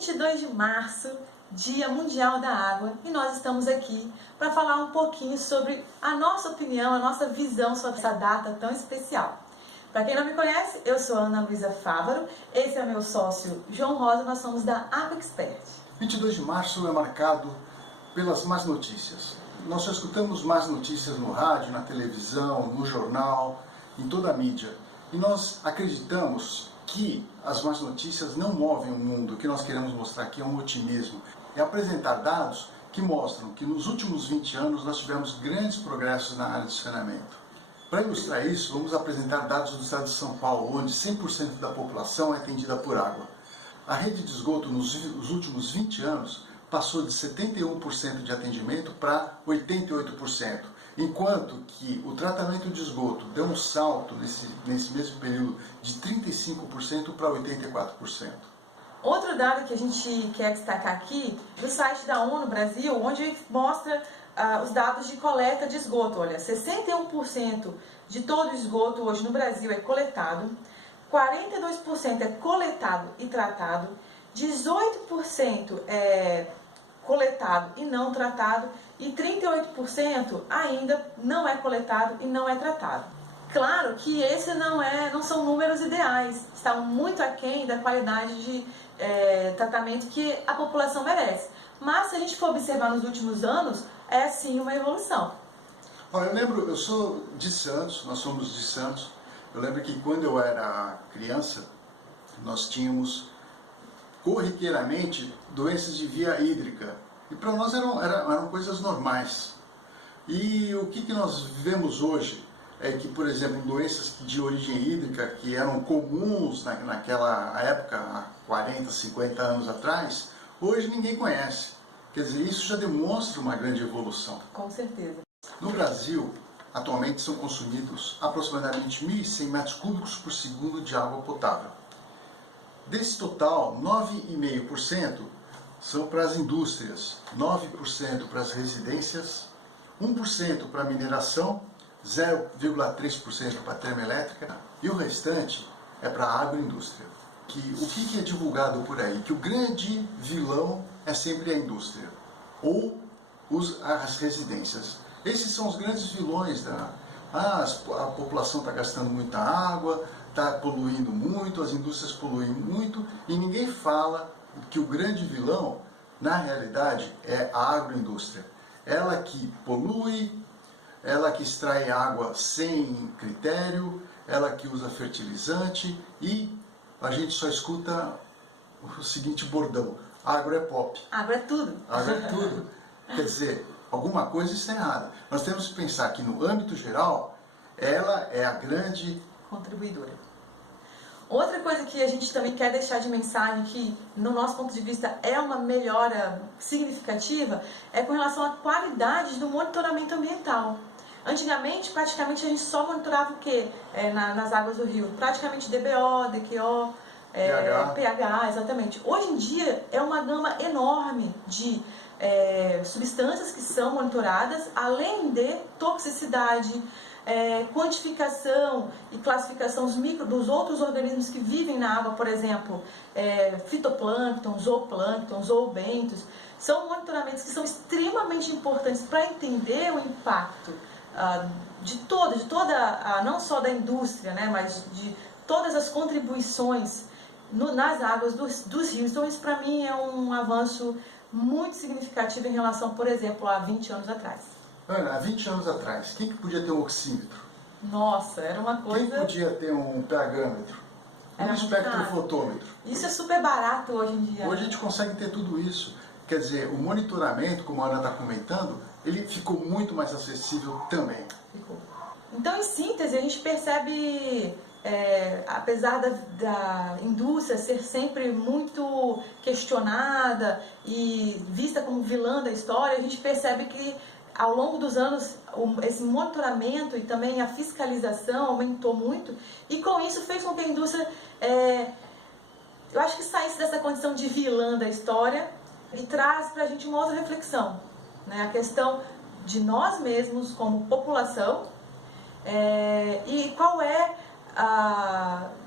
22 de março, Dia Mundial da Água, e nós estamos aqui para falar um pouquinho sobre a nossa opinião, a nossa visão sobre essa data tão especial. Para quem não me conhece, eu sou a Ana Luísa Fávaro, esse é o meu sócio João Rosa, nós somos da AquaExpert. 22 de março é marcado pelas más notícias. Nós só escutamos más notícias no rádio, na televisão, no jornal, em toda a mídia. E nós acreditamos que as más notícias não movem o mundo. O que nós queremos mostrar aqui é um otimismo. É apresentar dados que mostram que nos últimos 20 anos nós tivemos grandes progressos na área de saneamento. Para ilustrar isso, vamos apresentar dados do estado de São Paulo, onde 100% da população é atendida por água. A rede de esgoto nos últimos 20 anos passou de 71% de atendimento para 88%, enquanto que o tratamento de esgoto deu um salto nesse mesmo período de 35% para 84%. Outro dado que a gente quer destacar aqui, do site da ONU Brasil, onde mostra os dados de coleta de esgoto. Olha, 61% de todo o esgoto hoje no Brasil é coletado, 42% é coletado e tratado, 18% é coletado e não tratado e 38% ainda não é coletado e não é tratado. Claro que esse não são números ideais, estão muito aquém da qualidade de tratamento que a população merece. Mas se a gente for observar nos últimos anos, é sim uma evolução. Olha, eu sou de Santos, nós somos de Santos. Eu lembro que quando eu era criança, nós tínhamos corriqueiramente doenças de via hídrica. E para nós eram coisas normais. E o que nós vivemos hoje é que, por exemplo, doenças de origem hídrica que eram comuns naquela época, há 40, 50 anos atrás, hoje ninguém conhece. Quer dizer, isso já demonstra uma grande evolução. Com certeza. No Brasil, atualmente são consumidos aproximadamente 1.100 metros cúbicos por segundo de água potável. Desse total, 9,5% são para as indústrias, 9% para as residências, 1% para a mineração, 0,3% para a termoelétrica e o restante é para a agroindústria. O que é divulgado por aí? Que o grande vilão é sempre a indústria ou as residências. Esses são os grandes vilões a população está gastando muita água, está poluindo muito, as indústrias poluem muito e ninguém fala que o grande vilão, na realidade, é a agroindústria. Ela que polui, ela que extrai água sem critério, ela que usa fertilizante e a gente só escuta o seguinte bordão: agro é pop. Agro é tudo. Agro é tudo. Quer dizer, alguma coisa está errada. Nós temos que pensar que no âmbito geral, ela é a grande contribuidora. Outra coisa que a gente também quer deixar de mensagem, que no nosso ponto de vista é uma melhora significativa, é com relação à qualidade do monitoramento ambiental. Antigamente, praticamente, a gente só monitorava o quê? Nas águas do rio? Praticamente DBO, DQO, pH, exatamente. Hoje em dia é uma gama enorme de substâncias que são monitoradas, além de toxicidade, quantificação e classificação dos outros organismos que vivem na água, por exemplo, fitoplâncton, zooplâncton, zoobentos. São monitoramentos que são extremamente importantes para entender o impacto de toda não só da indústria, né, mas de todas as contribuições nas águas dos rios. Então isso para mim é um avanço muito significativo em relação, por exemplo, a 20 anos atrás. Ana, há 20 anos atrás, quem que podia ter um oxímetro? Nossa, era uma coisa... Quem podia ter um pHmetro? Um espectrofotômetro? Isso é super barato hoje em dia. Hoje a gente consegue ter tudo isso. Quer dizer, o monitoramento, como a Ana está comentando, ele ficou muito mais acessível também. Ficou. Então, em síntese, a gente percebe, apesar da indústria ser sempre muito questionada e vista como vilã da história, a gente percebe que ao longo dos anos esse monitoramento e também a fiscalização aumentou muito e com isso fez com que a indústria, eu acho que saísse dessa condição de vilã da história e traz para a gente uma outra reflexão, né? A questão de nós mesmos como população e qual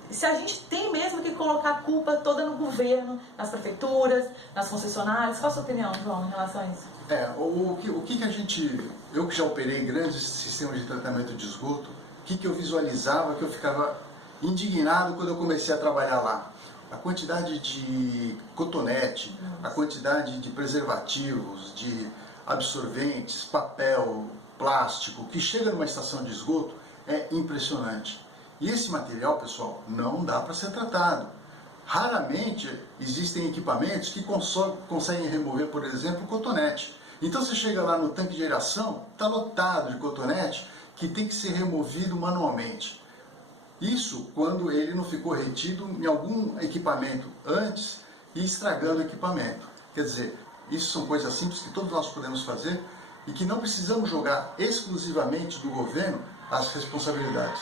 se a gente tem mesmo mesmo que colocar a culpa toda no governo, nas prefeituras, nas concessionárias. Qual a sua opinião, João, em relação a isso? O que a gente... Eu que já operei grandes sistemas de tratamento de esgoto, o que eu visualizava, que eu ficava indignado quando eu comecei a trabalhar lá? A quantidade de cotonete, a quantidade de preservativos, de absorventes, papel, plástico, que chega numa estação de esgoto é impressionante. E esse material, pessoal, não dá para ser tratado. Raramente existem equipamentos que conseguem remover, por exemplo, cotonete. Então você chega lá no tanque de aeração, está lotado de cotonete que tem que ser removido manualmente. Isso quando ele não ficou retido em algum equipamento antes e estragando o equipamento. Quer dizer, isso são coisas simples que todos nós podemos fazer e que não precisamos jogar exclusivamente do governo as responsabilidades.